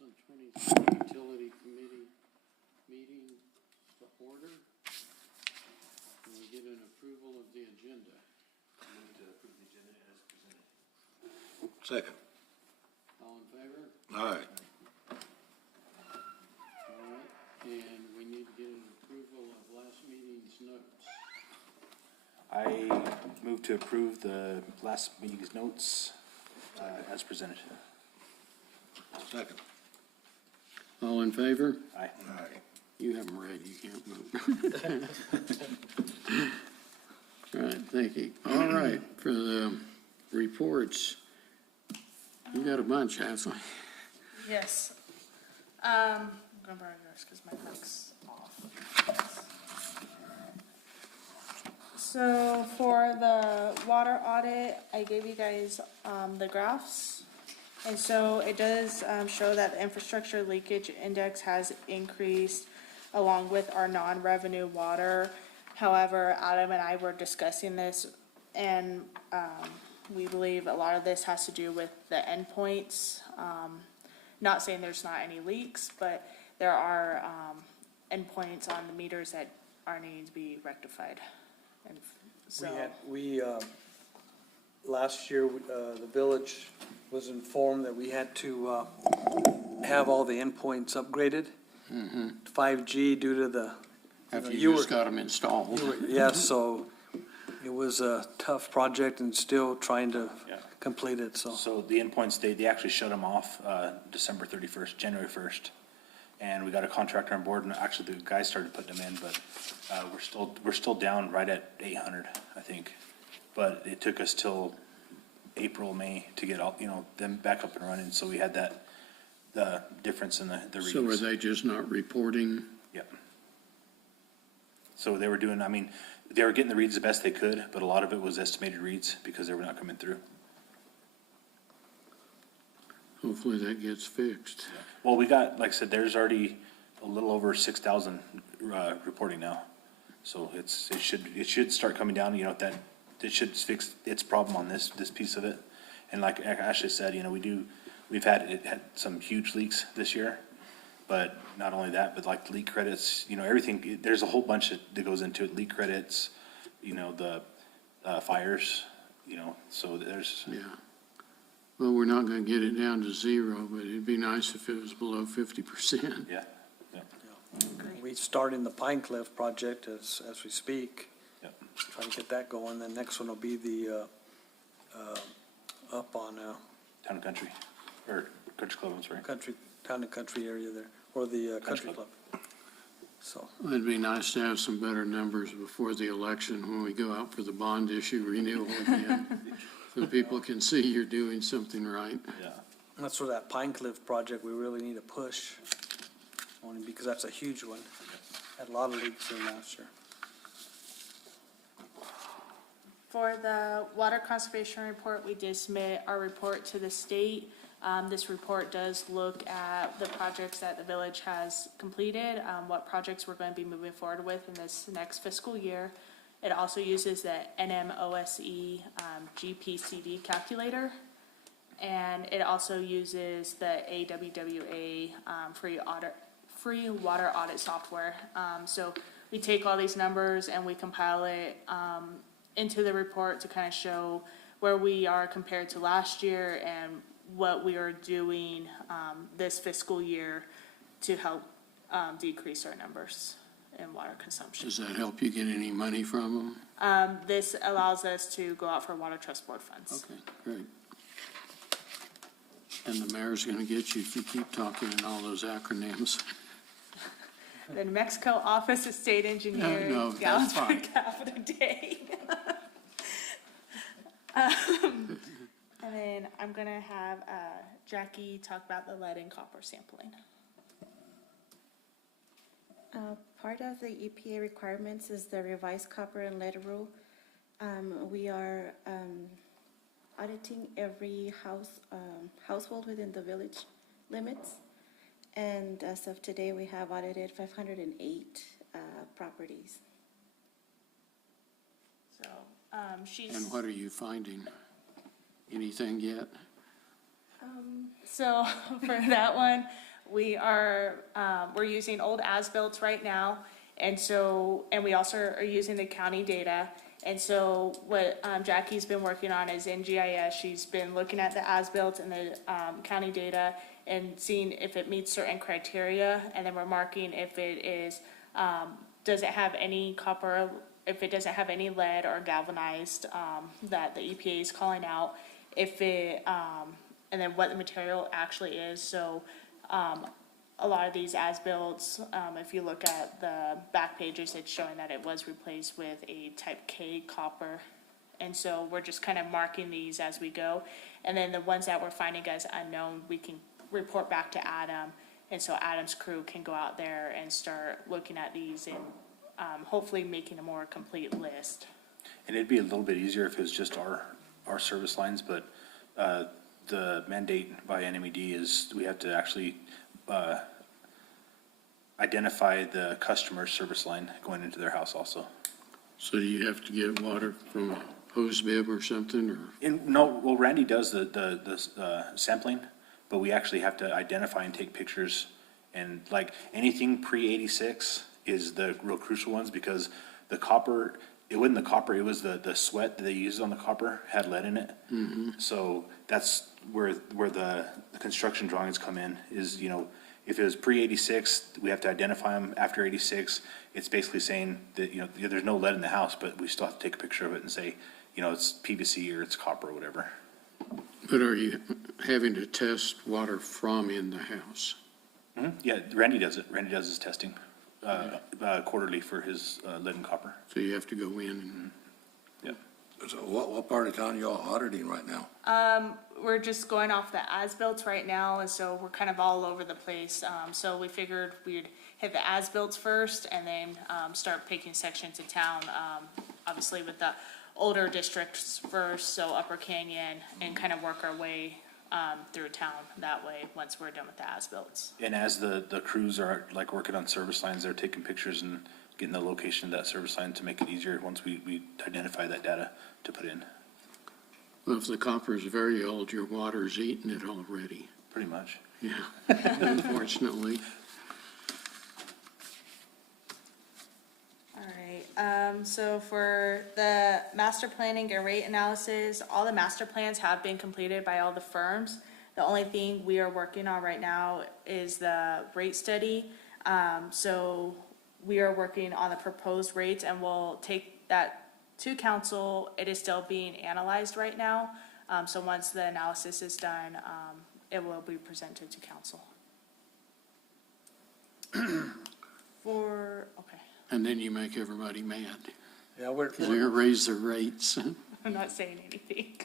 2023 Utility Committee meeting to order. Can we get an approval of the agenda? Move to approve the agenda as presented. Second. All in favor? Aye. All right, and we need to get an approval of last meeting's notes. I move to approve the last meeting's notes as presented. Second. All in favor? Aye. Aye. You haven't read, you can't vote. All right, thank you. All right, for the reports, you got a bunch, Ashley. Yes. I'm gonna borrow yours because my mic's off. So for the water audit, I gave you guys the graphs. And so it does show that the infrastructure leakage index has increased along with our non-revenue water. However, Adam and I were discussing this, and we believe a lot of this has to do with the endpoints. Not saying there's not any leaks, but there are endpoints on the meters that are needing to be rectified. And so Last year, the village was informed that we had to have all the endpoints upgraded. 5G due to the. After you just got them installed. Yes, so it was a tough project and still trying to complete it, so. So the endpoints, they actually shut them off December 31st, January 1st. And we got a contractor on board, and actually the guys started putting them in, but we're still down right at 800, I think. But it took us till April, May to get all, them back up and running. So we had the difference in the readings. So were they just not reporting? Yep. So they were doing, they were getting the reads the best they could, but a lot of it was estimated reads because they were not coming through. Hopefully that gets fixed. Well, we got, like I said, there's already a little over 6,000 reporting now. So it should start coming down, that it should fix its problem on this piece of it. And like Ashley said, we've had some huge leaks this year. But not only that, but like leak credits, everything, there's a whole bunch that goes into it, leak credits, the fires, so there's. Yeah. Well, we're not gonna get it down to zero, but it'd be nice if it was below 50%. Yeah. We starting the Pine Cliff project as we speak. Yep. Trying to get that going. The next one will be the, up on, Town and Country, or Country Club, I'm sorry. town and country area there, or the country club. So, It'd be nice to have some better numbers before the election when we go out for the bond issue renewal again. So people can see you're doing something right. Yeah. that's for that Pine Cliff project, we really need to push. Only because that's a huge one. Had a lot of leaks in last year. for the water conservation report, we did submit our report to the state. This report does look at the projects that the village has completed, what projects we're going to be moving forward with in this next fiscal year. It also uses the NMOSE GPCD calculator, and it also uses the AWWA free water audit software. So we take all these numbers and we compile it into the report to kind of show where we are compared to last year and what we are doing this fiscal year to help decrease our numbers in water consumption. Does that help you get any money from them? This allows us to go out for water trust board funds. Okay, great. And the mayor's gonna get you if you keep talking in all those acronyms. The New Mexico Office of State Engineering, No, that's gallons per fine. capita day. And then I'm gonna have Jackie talk about the lead and copper sampling. Part of the EPA requirements is the revised copper and lead rule. We are auditing every household within the village limits. And as of today, we have audited 508 properties. So, she's. And what are you finding? Anything yet? So for that one, we're using old as-built right now. And so, and we also are using the county data. And so what Jackie's been working on is in GIS, she's been looking at the as-built and the county data and seeing if it meets certain criteria. And then we're marking if it is, does it have any copper, if it doesn't have any lead or galvanized, that the EPA is calling out. If it, and then what the material actually is. So a lot of these as-builts, if you look at the back pages, it's showing that it was replaced with a type K copper. And so we're just kind of marking these as we go. And then the ones that we're finding as unknown, we can report back to Adam. And so Adam's crew can go out there and start looking at these and hopefully making a more complete list. And it'd be a little bit easier if it was just our service lines, but the mandate by NMED is we have to actually identify the customer's service line going into their house also. So do you have to get water from a hose bib or something, or? No, well, Randy does the sampling, but we actually have to identify and take pictures. And like anything pre-86 is the real crucial ones, because the copper, it wasn't the copper, it was the sweat that they used on the copper had lead in it. So that's where the construction drawings come in, is, you know, if it was pre-86, we have to identify them. After 86, it's basically saying that, you know, there's no lead in the house, but we still have to take a picture of it and say, you know, it's PVC or it's copper or whatever. But are you having to test water from in the house? Yeah, Randy does it. Randy does his testing quarterly for his lead and copper. So you have to go in and, Yep. So what part of town y'all auditing right now? We're just going off the as-built right now, and so we're kind of all over the place. So we figured we'd hit the as-built first and then start picking sections of town, obviously with the older districts first, so Upper Canyon, and kind of work our way through town that way once we're done with the as-built. And as the crews are like working on service lines, they're taking pictures and getting the location of that service line to make it easier once we identify that data to put in, well, if the copper is very old, your water's eating it already. pretty much. Yeah, unfortunately. All right, so for the master planning and rate analysis, all the master plans have been completed by all the firms. The only thing we are working on right now is the rate study. So we are working on the proposed rates, and we'll take that to council. It is still being analyzed right now. So once the analysis is done, it will be presented to council. Okay. And then you make everybody mad. Yeah, we're, Because you raise the rates. I'm not saying anything.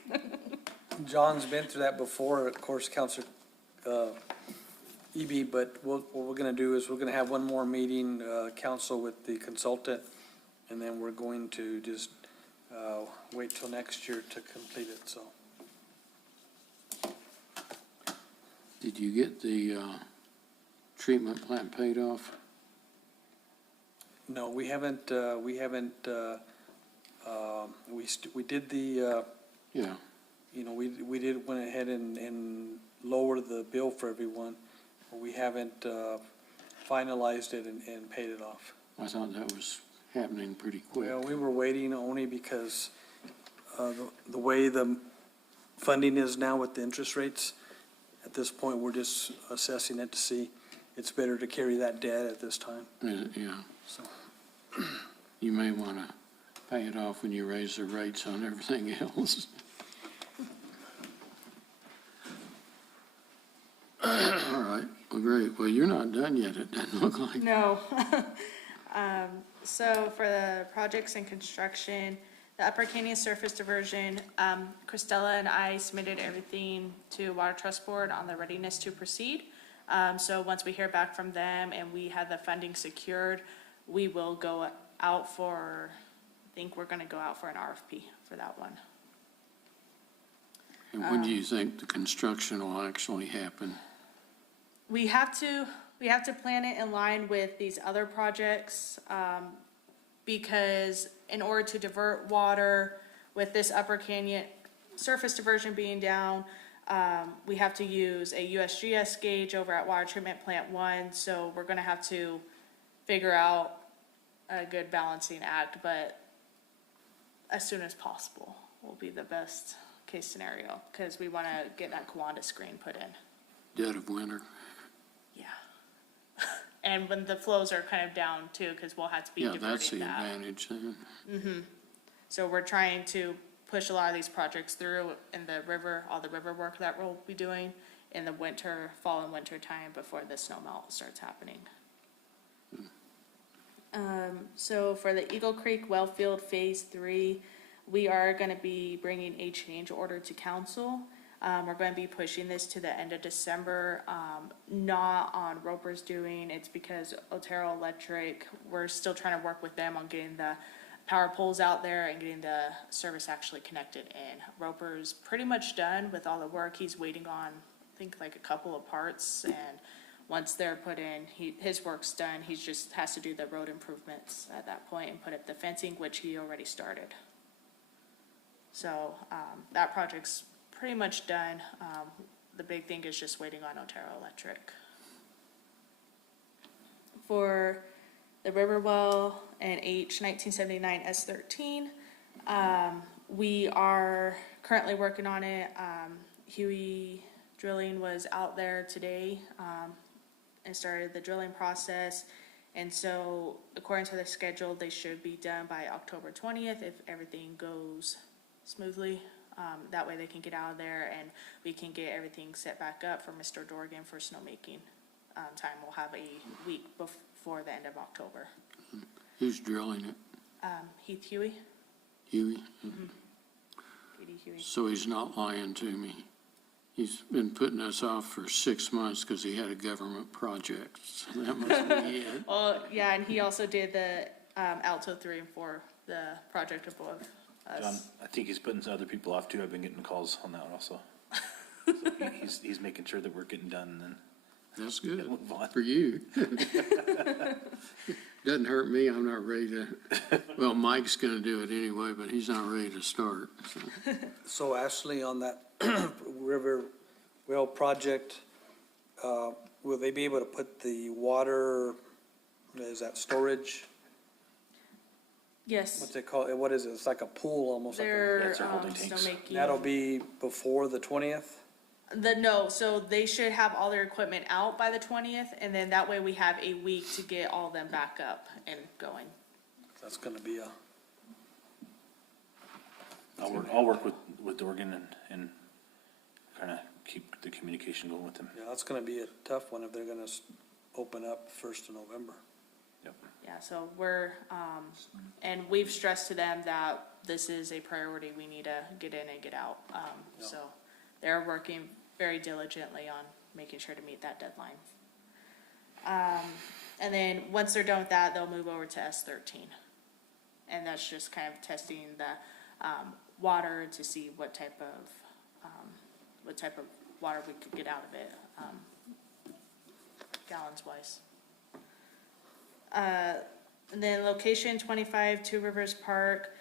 John's been through that before, of course, Counselor EB, but what we're gonna do is we're gonna have one more meeting, council with the consultant, and then we're going to just wait till next year to complete it, so. Did you get the treatment plant paid off? No, we haven't, we did the, Yeah, you know, we did, went ahead and lowered the bill for everyone, but we haven't finalized it and paid it off. I thought that was happening pretty quick. Well, we were waiting only because the way the funding is now with the interest rates, at this point, we're just assessing it to see it's better to carry that debt at this time, Yeah, so. you may want to pay it off when you raise the rates on everything else. All right, well, great. Well, you're not done yet, it doesn't look like. No. So for the projects and construction, the Upper Canyon Surface Diversion, Christella and I submitted everything to Water Trust Board on the readiness to proceed. So once we hear back from them and we have the funding secured, we will go out for, I think we're gonna go out for an RFP for that one. And when do you think the construction will actually happen? We have to plan it in line with these other projects, because in order to divert water with this Upper Canyon surface diversion being down, We have to use a USGS gauge over at Water Treatment Plant 1, so we're gonna have to figure out a good balancing act, but as soon as possible will be the best case scenario, because we wanna get that Kawanda screen put in. Dead of winter. Yeah. And when the flows are kind of down too, because we'll have to be Yeah, that's the diverting that. advantage then. So we're trying to push a lot of these projects through in the river, all the river work that we'll be doing in the winter, fall and winter time before the snow melt starts happening. So for the Eagle Creek Wellfield Phase 3, we are gonna be bringing a change order to council. We're gonna be pushing this to the end of December, not on Roper's doing, it's because Otero Electric, we're still trying to work with them on getting the power poles out there and getting the service actually connected in. Roper's pretty much done with all the work, he's waiting on, I think, like a couple of parts, and once they're put in, his work's done, he just has to do the road improvements at that point and put up the fencing, which he already started. So, that project's pretty much done. The big thing is just waiting on Otero Electric. For the Riverwell and H 1979 S13, we are currently working on it. Huey Drilling was out there today, and started the drilling process. And so according to the schedule, they should be done by October 20th if everything goes smoothly. That way they can get out of there and we can get everything set back up for Mr. Dorgan for snowmaking. Time we'll have a week before the end of October. Who's drilling it? Heath Huey, Huey? Katie Huey. So he's not lying to me. He's been putting us off for 6 months because he had a government project. So that must be it. Well, yeah, and he also did the Alto 3 and 4, the project above us. John, I think he's putting some other people off too. I've been getting calls on that also. So he's making sure that we're getting done and then. That's good Move on. for you. Doesn't hurt me. I'm not ready to, well, Mike's gonna do it anyway, but he's not ready to start. So. So Ashley, on that river well project, will they be able to put the water, is that storage? Yes, What's it called? What is it? It's like a pool almost like a, they're it's their holding tanks. snowmaking. that'll be before the 20th? No, so they should have all their equipment out by the 20th, and then that way we have a week to get all them back up and going. That's gonna be a, I'll work with Dorgan and kind of keep the communication going with them. yeah, that's gonna be a tough one if they're gonna open up 1st of November. Yep. Yeah, so we're, and we've stressed to them that this is a priority, we need to get in and get out. So they're working very diligently on making sure to meet that deadline. And then, once they're done with that, they'll move over to S13. And that's just kind of testing the, water to see what type of water we could get out of it, gallons wise. And then location 25 Two Rivers Park,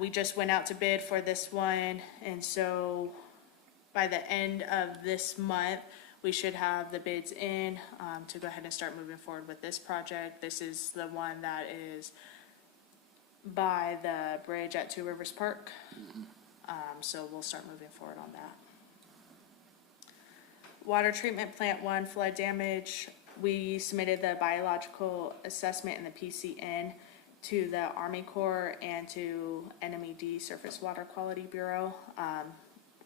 we just went out to bid for this one, and so by the end of this month, we should have the bids in, to go ahead and start moving forward with this project. This is the one that is by the bridge at Two Rivers Park. So we'll start moving forward on that. Water Treatment Plant 1 flood damage, we submitted the biological assessment and the PCN to the Army Corps and to NMED, Surface Water Quality Bureau.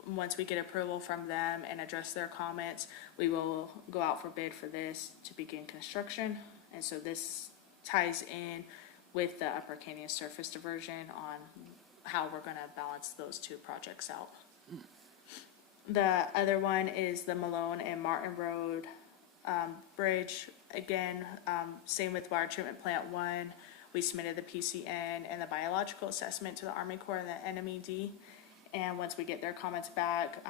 Once we get approval from them and address their comments, we will go out for bid for this to begin construction. And so this ties in with the Upper Canyon Surface Diversion on how we're gonna balance those two projects out. The other one is the Malone and Martin Road bridge. Again, same with Water Treatment Plant 1. We submitted the PCN and the biological assessment to the Army Corps and the NMED. And once we get their comments back,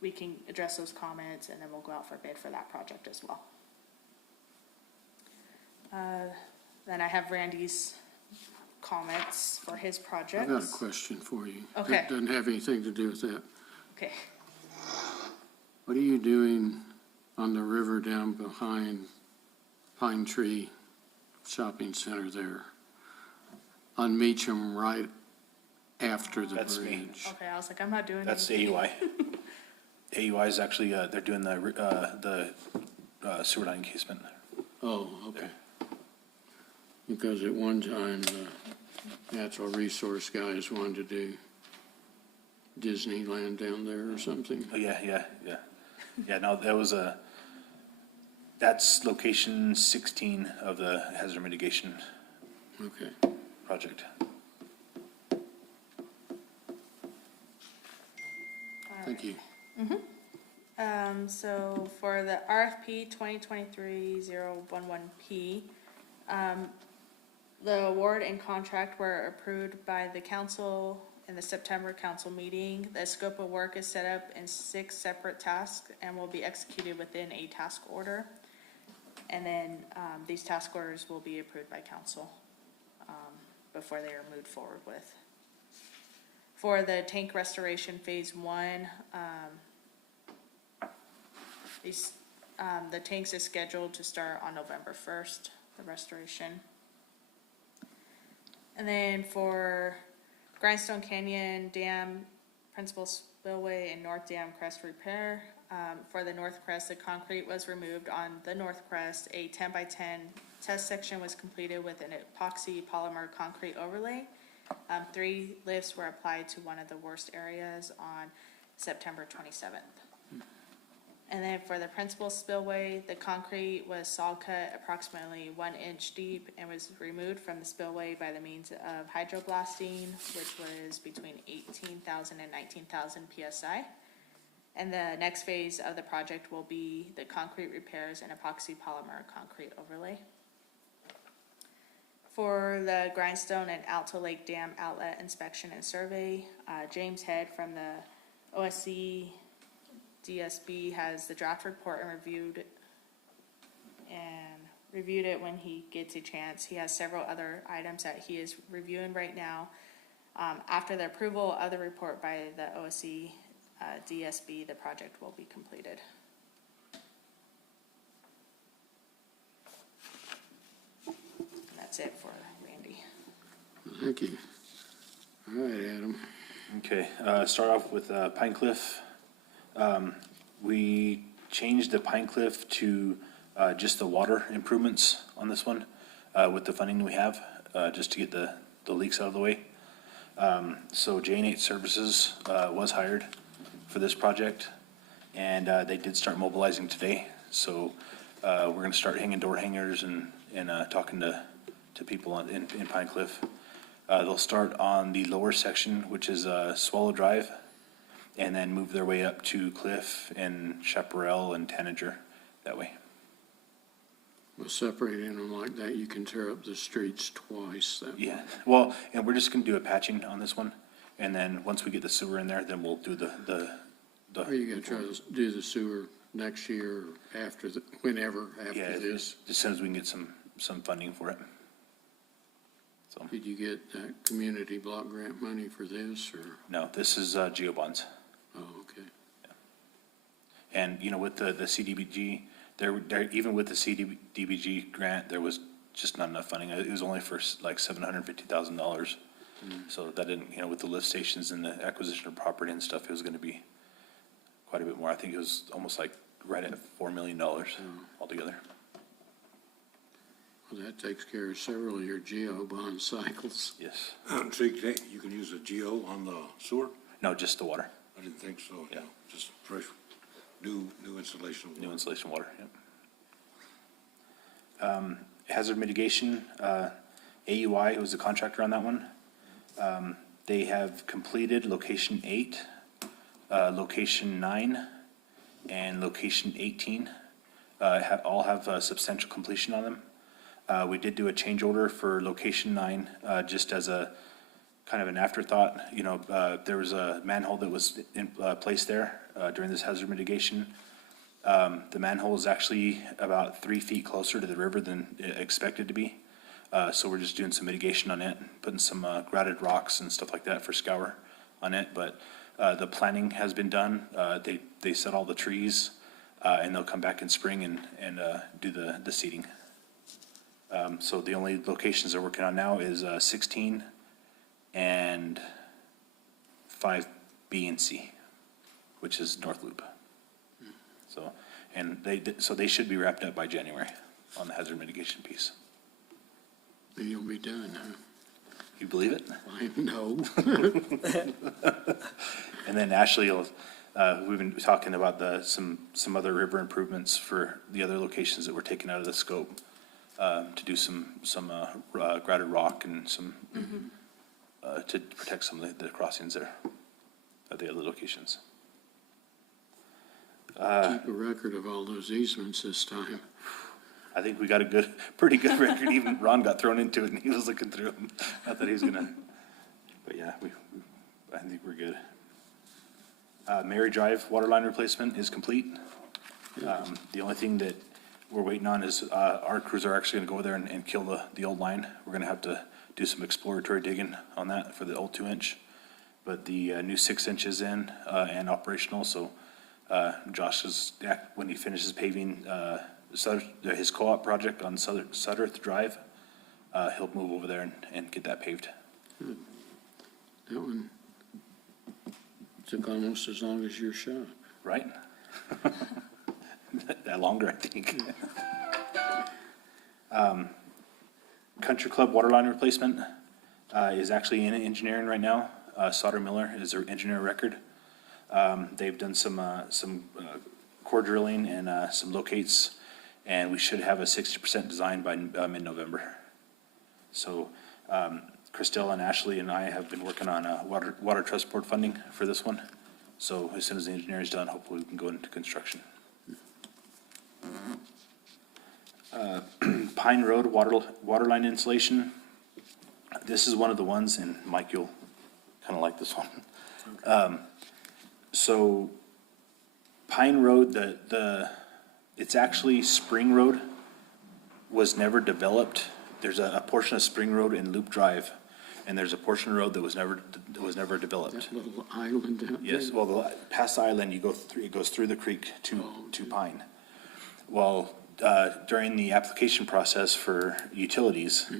we can address those comments and then we'll go out for bid for that project as well. Then I have Randy's comments for his I've got a projects. question for you. Okay. Doesn't have anything to do with that. Okay. How What are you doing on the river down behind Pine Tree Shopping Center there? On Meacham, right after the That's me. bridge? Okay, I was like, I'm not doing That's anything. AUI. AUI is actually, they're doing the sewer line encasement. Oh, okay. Because at one time, the natural resource guys wanted to do Disneyland down there or something. Oh, yeah. Yeah, no, that's location 16 of the hazard mitigation Okay. project. Thank you. So for the RFP 2023-011P, the award and contract were approved by the council in the September council meeting. The scope of work is set up in 6 separate tasks and will be executed within a task order. And then, these task orders will be approved by council, before they are moved forward with. For the tank restoration phase 1, the tanks is scheduled to start on November 1st, the restoration. And then for Grindstone Canyon Dam Principal Spillway and North Dam Crest Repair, for the North Crest, the concrete was removed on the North Crest. A 10x10 test section was completed with an epoxy polymer concrete overlay. 3 lifts were applied to one of the worst areas on September 27th. And then for the principal spillway, the concrete was saw cut approximately 1 inch deep and was removed from the spillway by the means of hydroblasting, which was between 18,000 and 19,000 PSI. And the next phase of the project will be the concrete repairs and epoxy polymer concrete overlay. For the Grindstone and Alto Lake Dam outlet inspection and survey, James Head from the OSC DSB has the draft report and reviewed it when he gets a chance. He has several other items that he is reviewing right now. After the approval of the report by the OSC DSB, the project will be completed. And that's it for Randy. Thank you. All right, Adam. Okay, start off with Pine Cliff. We changed the Pine Cliff to just the water improvements on this one with the funding we have, just to get the leaks out of the way. So J&H Services was hired for this project, and they did start mobilizing today. So we're going to start hanging door hangers and talking to people in Pine Cliff. They'll start on the lower section, which is Swallow Drive, and then move their way up to Cliff and Chaparral and Tanager that way. Well, separating them like that, you can tear up the streets twice. That Yeah, well, and we're just gonna do a patching on this one, and then once we get the sewer in there, then we'll do Are you gonna try to do the sewer next year or after whenever yeah, after this? as soon as we can get some funding for it. So, Did you get that community block grant money for this or? no, this is Geo bonds. Oh, okay. And, you know, with the CDBG, there, even with the CDBG grant, there was just not enough funding. It was only for like $750,000. So that didn't, you know, with the lift stations and the acquisition of property and stuff, it was gonna be quite a bit more. I think it was almost like right at $4 million altogether. Well, that takes care of several of your geo bond cycles. Yes. So you can use a GO on the sewer? No, just the water, I didn't think so, Yeah. just fresh, new installation. new installation water, yep. Hazard mitigation, AUI was the contractor on that one. They have completed location 8, location 9, and location 18. All have substantial completion on them. We did do a change order for location 9, just as a kind of an afterthought. You know, there was a manhole that was in place there during this hazard mitigation. The manhole is actually about 3 feet closer to the river than expected to be. So we're just doing some mitigation on it, putting some grouted rocks and stuff like that for scour on it, but, the planning has been done. They set all the trees, and they'll come back in spring and do the seeding. So the only locations they're working on now is, 16 and 5B and C, which is North Loop. So, and so they should be wrapped up by January on the hazard mitigation piece. You'll be done, huh? You believe it? I know. And then Ashley, we've been talking about some other river improvements for the other locations that were taken out of the scope, to do some graded rock and some, to protect some of the crossings there at the other locations. Keep a record of all those easements this time. I think we got a pretty good record. Even Ron got thrown into it and he was looking through them. Not that he's gonna, but yeah, I think we're good. Mary Drive water line replacement is complete. The only thing that we're waiting on is, our crews are actually gonna go there and kill the old line. We're gonna have to do some exploratory digging on that for the old 2-inch. But the, new 6 inches in, and operational, so, Josh is, when he finishes paving, his co-op project on Sudderth Drive, he'll move over there and get that paved. That one took almost as long as your shop. Right? That longer, I think. Country Club water line replacement, is actually in engineering right now. Sauter Miller is their engineer of record. They've done some core drilling and, some locates, and we should have a 60% design by, mid-November. So, Christelle and Ashley and I have been working on, water trust board funding for this one. So as soon as the engineering is done, hopefully we can go into construction. Pine Road water line installation. This is one of the ones, and Mike, you'll kind of like this one. So Pine Road, it's actually Spring Road was never developed. There's a portion of Spring Road in Loop Drive, and there's a portion of road that was never developed. That little island out there. Yes, well, past the island, it goes through the creek to Pine. Well, during the application process for utilities,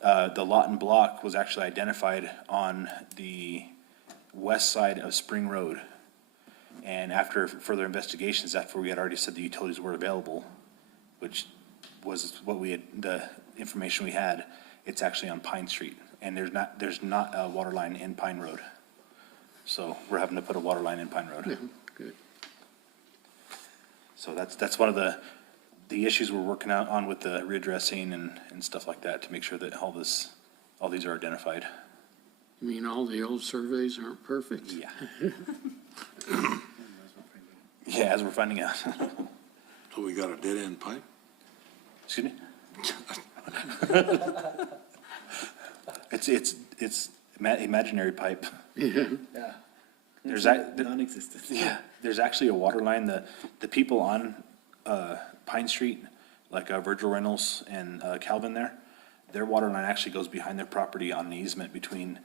the lot and block was actually identified on the west side of Spring Road. And after further investigations, after we had already said the utilities were available, which was the information we had, it's actually on Pine Street. And there's not a water line in Pine Road. So we're having to put a water line in Pine Road. Yeah, good. So that's one of the issues we're working on with the readdressing and stuff like that, to make sure that all these are identified. You mean all the old surveys aren't perfect? Yeah. Yeah, as we're finding out. So we got a dead end pipe? Excuse me? It's imaginary pipe. Yeah. Yeah. There's Non-existent. Yeah, there's actually a water line, the people on, Pine Street, like, Virgil Reynolds and, Calvin there, their water line actually goes behind their property on an easement between,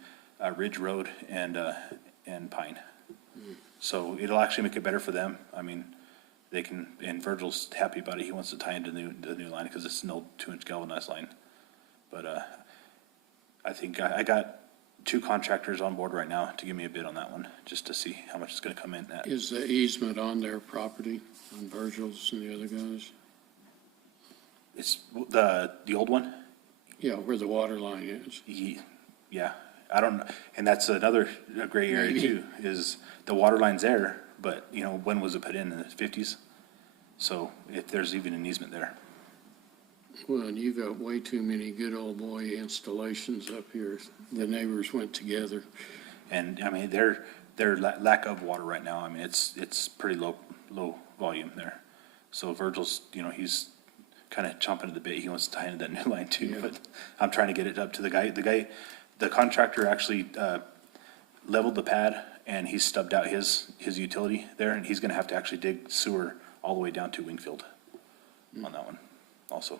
Ridge Road and Pine. So it'll actually make it better for them. I mean, they can, and Virgil's happy about it. He wants to tie into the new line because it's an old 2-inch galvanized line. But, I think I got 2 contractors on board right now to give me a bid on that one, just to see how much it's gonna come in at. Is the easement on their property, on Virgil's and the other guys? It's the old one? Yeah, where the water line is. Yeah, I don't, and that's another gray area Maybe. too, is the water line's there, but, when was it put in the 50s? So if there's even an easement there. Well, and you got way too many good old boy installations up here. The neighbors went together. And, I mean, their lack of water right now, I mean, it's pretty low volume there. So Virgil's, he's kind of chomping at the bit. He wants to tie into that new line too, Yeah. but I'm trying to get it up to the guy. The contractor actually, leveled the pad, and he stubbed out his utility there, and he's gonna have to actually dig sewer all the way down to Wingfield on that one also.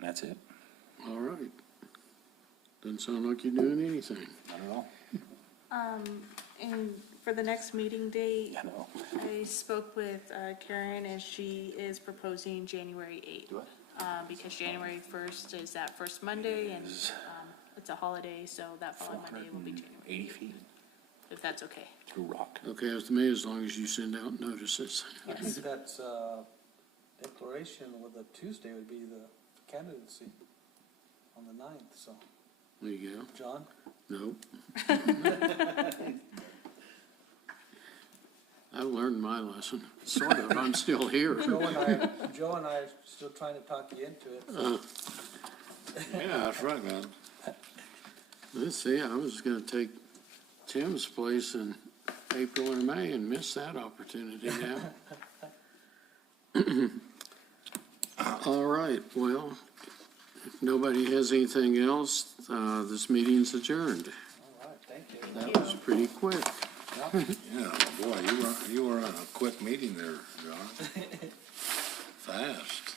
That's it. All right. Doesn't sound like you're doing anything. Not at all. And for the next meeting date, I know. I spoke with Karen, and she is proposing January 8th. Do Because January 1st is that first Monday, and it's a holiday, so that following Monday will be January 80 feet if that's okay. through rock. Okay, with me, as long as you send out notices. I think that's, declaration with a Tuesday would be the candidacy on the 9th, so, There you go. John? Nope. I learned my lesson, sort of. I'm still here. Joe and I are still trying to talk you into it. So. Yeah, that's right, man. Let's see, I was gonna take Tim's place in April or May and miss that opportunity now. All right, well, if nobody has anything else, this meeting's adjourned. All right, thank you. That was pretty quick. Yeah, boy, you were on a quick meeting there, John. Fast.